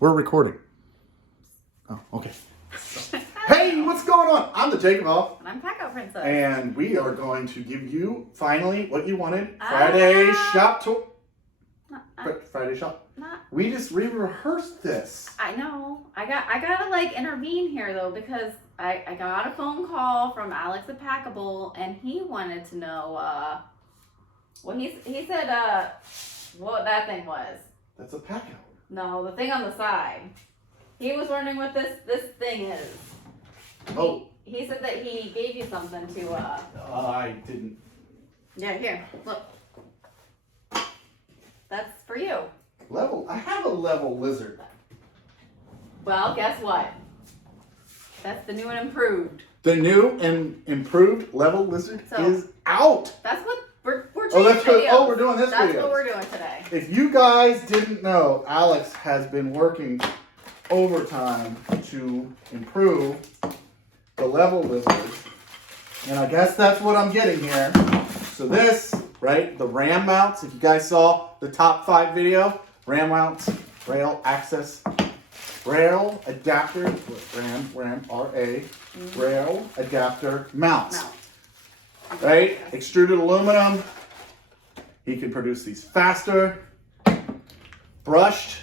We're recording. Oh, okay. Hey, what's going on? I'm the JakeOfALL. And I'm PACKOUT Princess. And we are going to give you, finally, what you wanted. Friday shop tour. Friday shop. We rehearsed this. I know. I gotta like intervene here though, because I got a phone call from Alex at Packible, and he wanted to know well he said what that thing was. That's a PACKOUT. No, the thing on the side. He was wondering what this thing is. Oh. He said that he gave you something to I didn't. Yeah, here. Look. That's for you. I have a level lizard. Well, guess what? That's the new and improved. The new and improved level lizard is out. That's what we're Oh, that's good. Oh, we're doing this That's video. what we're doing today. If you guys didn't know, Alex has been working overtime to improve the level lizard. And I guess that's what I'm getting here. So this, right, the ram mounts, if you guys saw the top 5 video, ram mounts, rail access, rail adapter, ram, R-A, rail adapter mounts. Right, extruded aluminum. He can produce these faster. Brushed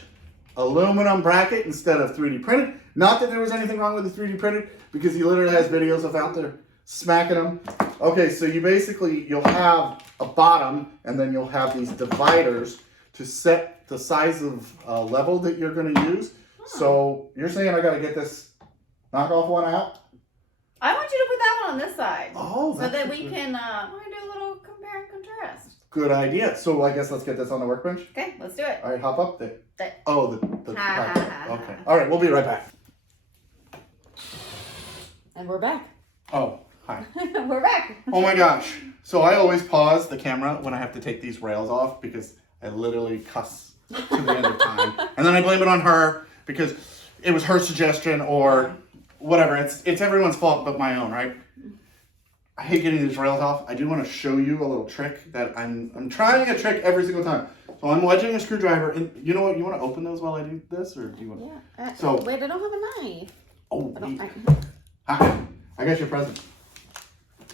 aluminum bracket instead of 3D printed. Not that there was anything wrong with the 3D printed, because he literally has videos of out there smacking them. Okay, so you'll have a bottom, and then you'll have these dividers to set the size of level that you're going to use. So you're saying I got to get this knockoff one out? I want you to put that one on this side. Oh, so that we can do a little compare and contrast. Good idea. So I guess let's get this on the workbench. Okay, let's do it. All right, hop up there. Oh, the okay. All right, we'll be right back. And we're back. Oh, hi. We're back. Oh my gosh. So I always pause the camera when I have to take these rails off because I literally cuss to the end of time. And then I blame it on her because it was her suggestion or whatever. It's everyone's fault but my own, right? I hate getting these rails off. I do want to show you a little trick that I'm trying a trick every single time. So I'm wedging a screwdriver, and you know what? You want to open those while I do this, or do you want? Yeah. Wait, I don't have a knife. Oh, I got your present.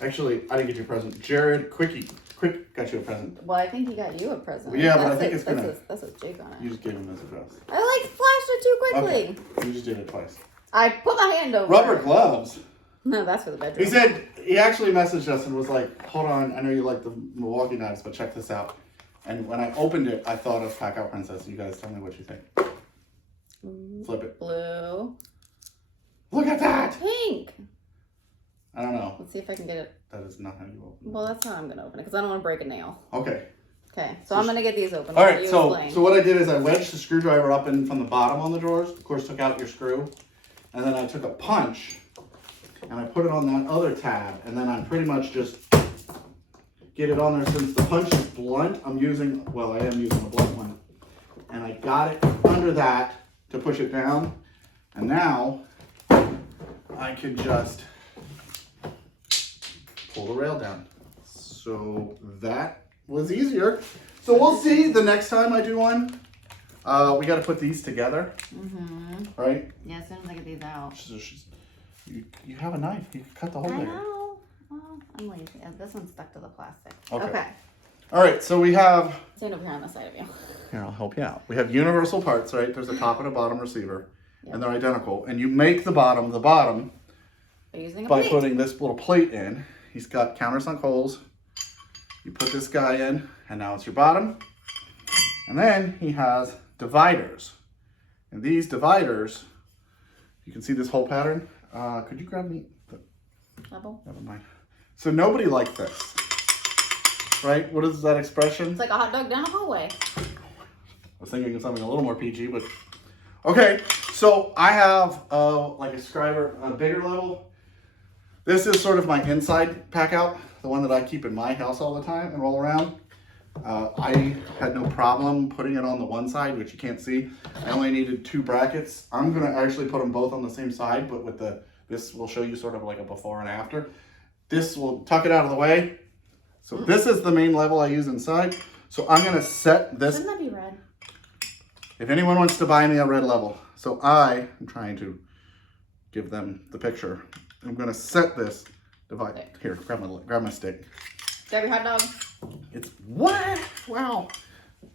Actually, I didn't get your present. Jared, Quick got you a present. Well, I think he got you a present. Yeah, but I think it's gonna. That says Jake on it. You just gave him his address. I like flashed it too quickly. Okay. You just did it twice. I put my hand over. Rubber gloves. No, that's for the bedroom. He actually messaged us and was like, hold on, I know you like the Milwaukee knives, but check this out. And when I opened it, I thought of PACKOUT Princess. You guys tell me what you think. Flip it. Blue. Look at that! Pink. I don't know. Let's see if I can get it. That is not how you open it. Well, that's how I'm going to open it, because I don't want to break a nail. Okay. Okay, so I'm going to get these open. All right, so what I did is I wedged the screwdriver up in from the bottom on the drawers. Of course, took out your screw. And then I took a punch and I put it on that other tab, and then I pretty much just get it on there. Since the punch is blunt, I am using a blunt one. And I got it under that to push it down. And now I can just pull the rail down. So that was easier. So we'll see the next time I do one. We got to put these together. Right? Yeah, as soon as I get these out. You have a knife. You can cut the hole there. I know. Well, I'm lazy. This one's stuck to the plastic. Okay. All right, so we have... Stand over here on the side of you. Here, I'll help you out. We have universal parts, right? There's a top and a bottom receiver, and they're identical. And you make the bottom by putting this little plate in. He's got countersunk holes. You put this guy in, and now it's your bottom. And then he has dividers. And these dividers, you can see this whole pattern. Could you grab me the level? Never mind. So nobody likes this, right? What is that expression? It's like a hot dog down a hallway. I was thinking of something a little more PG, but okay. So I have like a bigger level. This is sort of my inside PACKOUT, the one that I keep in my house all the time and roll around. I had no problem putting it on the one side, which you can't see. I only needed 2 brackets. I'm gonna actually put them both on the same side, but with this will show you sort of like a before and after. This will tuck it out of the way. So this is the main level I use inside. So I'm gonna set this. Shouldn't that be red? if anyone wants to buy me a red level, so I am trying to give them the picture. I'm gonna set this divide. Here, grab my stick. Grab your hot dog. It's what? Wow.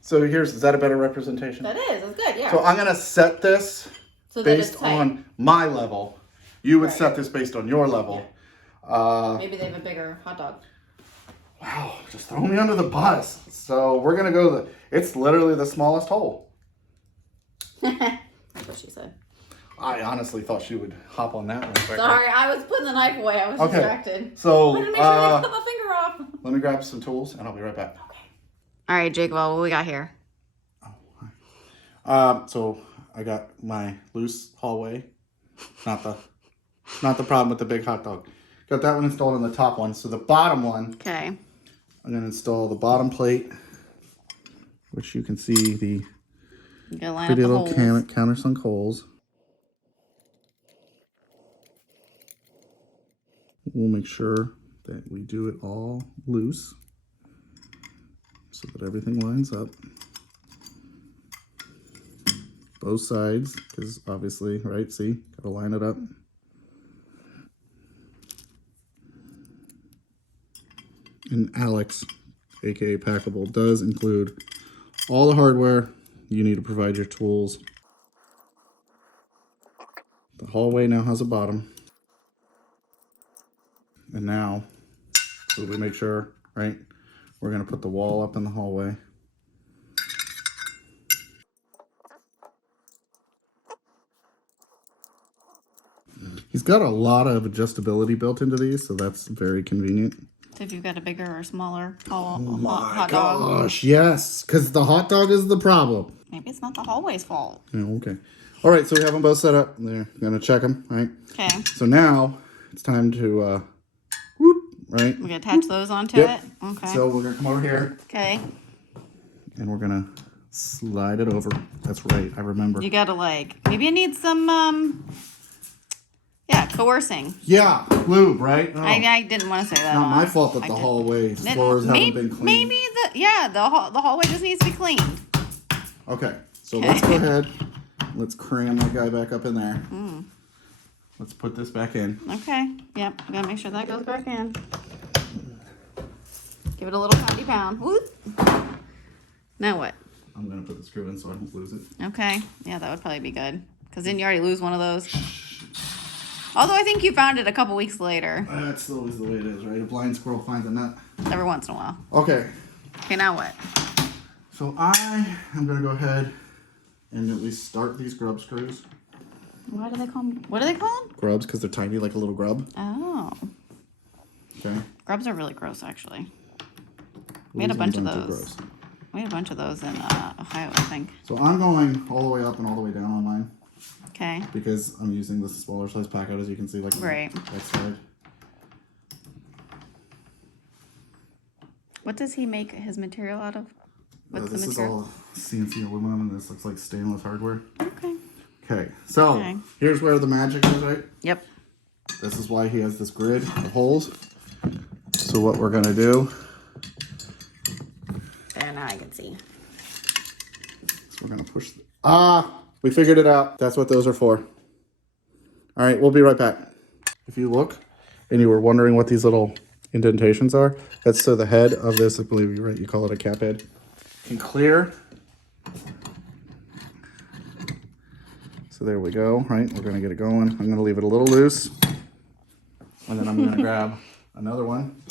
So is that a better representation? That is, it's good, yeah. So I'm gonna set this so based on my level. You would right. set this based on your level. Maybe they have a bigger hot dog. Wow, just throw me under the bus. So we're gonna go it's literally the smallest hole. That's what she said. I honestly thought she would hop on that one quicker. Sorry, I was putting the knife away. I was distracted. So I wanted to make sure I didn't cut my finger off. Let me grab some tools and I'll be right back. Okay. All right, Jake, well, what we got here? Oh, hi. So I got my loose hallway. Not the problem with the big hot dog. Got that one installed on the top one. So the bottom one, okay. I'm gonna install the bottom plate, which you can see the pretty little countersunk holes. We'll make sure that we do it all loose so that everything lines up. Both sides, because obviously, right, see, gotta line it up. And Alex, aka Packible, does include all the hardware you need to provide your tools. The hallway now has a bottom. And now, so we make sure, right, we're gonna put the wall up in the hallway. He's got a lot of adjustability built into these, so that's very convenient. So if you've got a bigger or smaller Oh hot my dog. gosh, yes, because the hot dog is the problem. Maybe it's not the hallway's fault. Yeah, okay. All right, so we have them both set up. They're gonna check them, right? Okay. So now it's time to, whoop, right? We're gonna attach those onto Yep. it. Okay. So we're gonna come over here. Okay. And we're gonna slide it over. That's right, I remember. You gotta maybe it needs some, yeah, coercing. Yeah, lube, right? Oh. I didn't want to say that. Not my fault that the hallway floors haven't been cleaned. Maybe the hallway just needs to be cleaned. Okay, so let's go ahead. Let's cram that guy back up in there. Let's put this back in. Okay. Yep. We gotta make sure that goes back in. Give it a little poundy pound. Whoop. Now what? I'm gonna put the screw in so I don't lose it. Okay. Yeah, that would probably be good. Because didn't you already lose one of those? Although I think you found it a couple weeks later. That's always the way it is, right? A blind squirrel finds a nut. Every once in a while. Okay. Okay, now what? So I am gonna go ahead and at least start these grub screws. Why do they call them? What are they called? Grubs, because they're tiny like a little grub. Oh. Okay. Grubs are really gross, actually. We had a bunch of those. We had a bunch of those in Ohio, I think. So I'm going all the way up and all the way down on mine. Okay. Because I'm using this smaller size PACKOUT, as you can see, like right. that side. What does he make his material out of? What's this the material? is all CNC aluminum, and this looks like stainless hardware. Okay. Okay, so here's where the magic is, right? Yep. This is why he has this grid of holes. So what we're gonna do. There, now I can see. So we're gonna push. We figured it out. That's what those are for. All right, we'll be right back. If you look and you were wondering what these little indentations are, that's so the head of this, I believe you're right, you call it a cap head, can clear. So there we go, right? We're gonna get it going. I'm gonna leave it a little loose. And then I'm gonna grab another one.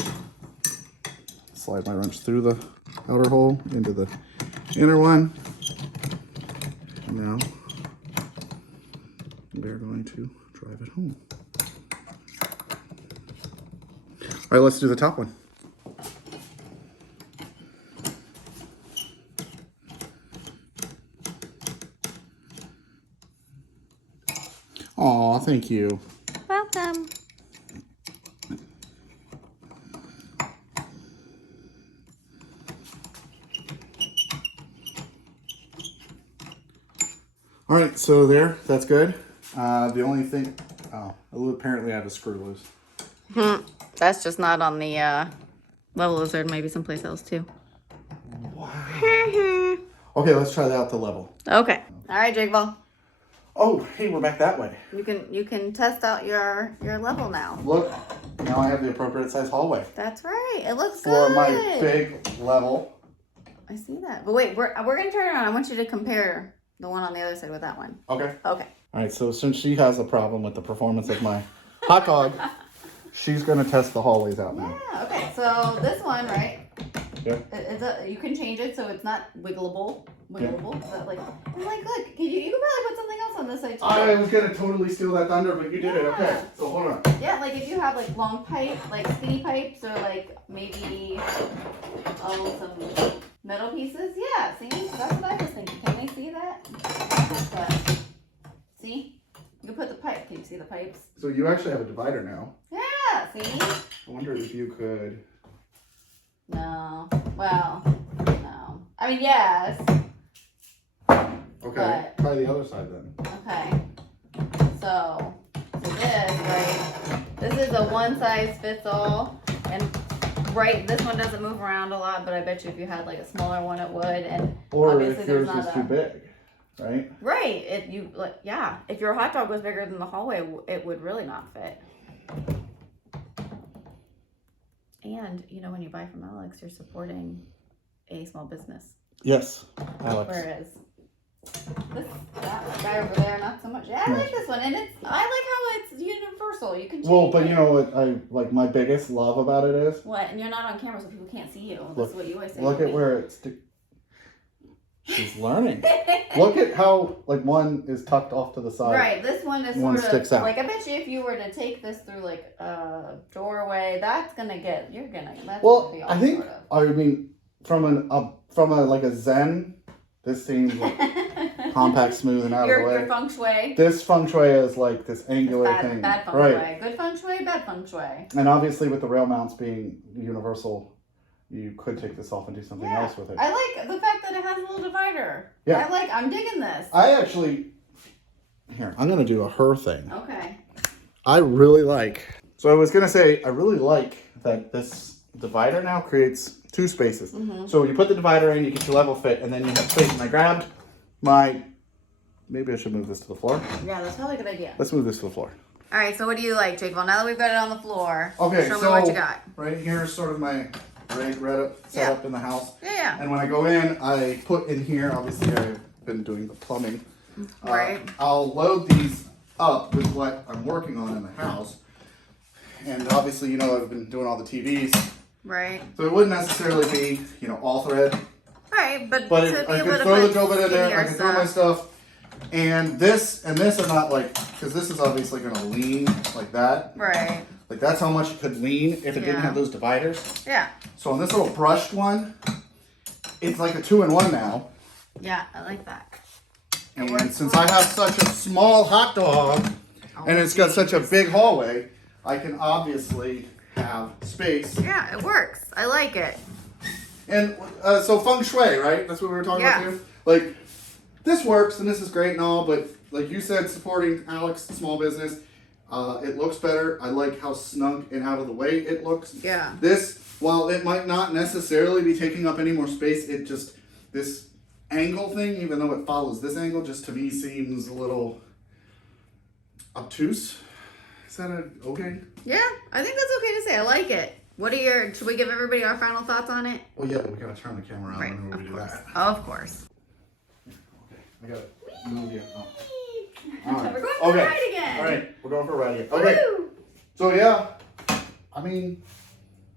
Slide my wrench through the outer hole into the inner one. And now we're going to drive it home. All right, let's do the top one. Aw, thank you. Welcome. All right, so that's good. The only thing, apparently I have a screw loose. That's just not on the level lizard, maybe someplace else too. Wow. Okay, let's try that out to level. Okay. All right, JakeOfALL. Oh, hey, we're back that way. You can test out your level now. Look, now I have the appropriate size hallway. That's right. It looks For good. my big level. I see that. But wait, we're gonna turn it around. I want you to compare the one on the other side with that one. Okay. Okay. All right, so since she has a problem with the performance of my hot dog, she's going to test the hallways out now. Yeah. Okay. So this one, right? Yeah. You can change it so it's not wiggleable. Wiggleable. Yeah. But like, look, you could probably put something else on this side too. I was going to totally steal that thunder, but you did it. Okay. So hold on. Yeah, like if you have like long pipe, like skinny pipes, or like maybe some metal pieces. Yeah. See, that's what I was thinking. Can they see that? But, see, you can put the pipe. Can you see the pipes? So you actually have a divider now. Yeah. See. I wonder if you could. No. Well, no. I mean, yes. Okay. But, try the other side then. Okay. So this, right? This is a one size fits all, and right, this one doesn't move around a lot, but I bet you if you had like a smaller one, it would. And or obviously if yours there's is not too big, right? Right. Yeah. If your hot dog was bigger than the hallway, it would really not fit. And you know, when you buy from Alex, you're supporting a small business. Yes, Alex. Whereas that guy over there, not so much. Yeah, I like this one, and I like how it's universal. You can change Well, but it. you know what I like. My biggest love about it is What? And you're not on camera, so people can't see you. That's look, what you always say. Look at where it's. She's learning. Look at how like one is tucked off to the side. Right. This one is One sort sticks of out. like I bet you if you were to take this through like a doorway, that's gonna get that's Well, gonna be all I think sort of. I mean from a like a Zen, this seems like compact, smooth, and out of the way. Your feng shui. This feng shui is like this angular thing, Bad feng right? shui. Good feng shui, bad feng shui. And obviously, with the rail mounts being universal, you could take this off and do something else with it. I like the fact that it has a little divider. Yeah. I'm digging this. I actually, here, I'm gonna do a her thing. Okay. I really like. So I was gonna say I really like that this divider now creates two spaces. Mm-hmm. So you put the divider in, you get your level fit, and then you have space. And I grabbed my. Maybe I should move this to the floor. Yeah, that's probably a good idea. Let's move this to the floor. All right. So what do you like, JakeOfALL? Now that we've got it on the floor, Okay, show so me what you got. right here is sort of my rig set up in the house. Yeah. And when I go in, I put in here, obviously I've been doing the plumbing. Right. I'll load these up with what I'm working on in the house. And obviously, you know, I've been doing all the TVs. Right. So it wouldn't necessarily be, you know, all thread. Right, but But to I be able could to throw put the dough bit in there, I skinnier could throw my stuff. And this are not like, because this is obviously going to lean like that. Right. Like that's how much it could lean if it didn't have those dividers. Yeah. So on this little brushed one, it's like a 2-in-1 now. Yeah, I like that. And since I have such a small hot dog and it's got such a big hallway, I can obviously have space. Yeah, it works. I like it. And so feng shui, right? That's what we were talking about here. Like this works and this is great and all, but like you said, supporting Alex, small business, it looks better. I like how snug and out of the way it looks. Yeah. This, while it might not necessarily be taking up any more space, it just, this angle thing, even though it follows this angle, just to me seems a little obtuse. Is that okay? Yeah, I think that's okay to say. I like it. Should we give everybody our final thoughts on it? Well, yeah, but we gotta turn the camera on whenever we do that. Of course. Okay, I gotta move you. Oh. All right. We're going for a ride again. All right, we're going for a ride again. Okay. Woo! So yeah, I mean,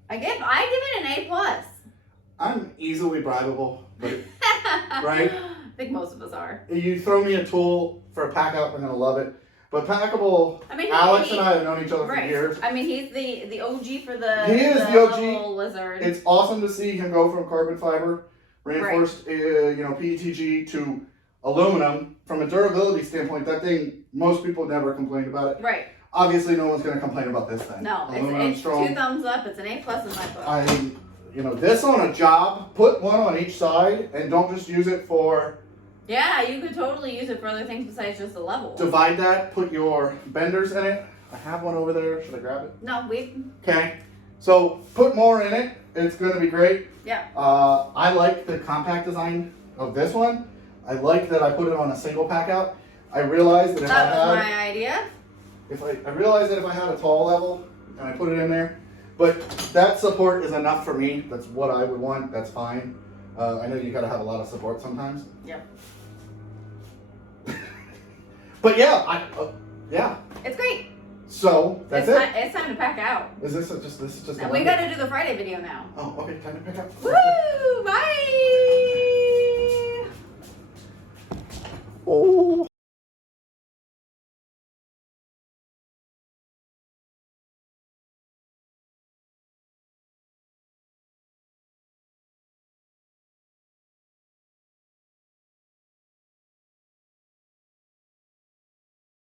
I give it an A+. I'm easily bribable, but right? I think most of us are. You throw me a tool for a PACKOUT, I'm gonna love it. But Packible, Alex and I have known each other for years. I mean, he's the OG for the He is the OG. level lizard. It's awesome to see him go from carbon fiber, reinforced, PETG to aluminum. From a durability standpoint, that thing, most people never complain about it. Right. Obviously, no one's going to complain about this thing. No, it's strong. 2 thumbs up. It's an A+ in my book. You know, this on a job, put one on each side, and don't just use it for. Yeah, you could totally use it for other things besides just the level. Divide that, put your benders in it. I have one over there. Should I grab it? No, Okay. So put more in it. It's going to be great. Yeah. I like the compact design of this one. I like that I put it on a single pack out. I realized that if That was I had, my idea. I realized that if I had a tall level and I put it in there, but that support is enough for me. That's what I would want. That's fine. I know you gotta have a lot of support sometimes. Yep. But yeah, yeah. It's great. So that's it. It's time to pack out. Is this just And we gotta do the Friday video now. Oh, okay. Time to pick up. Woo! Bye! Oh.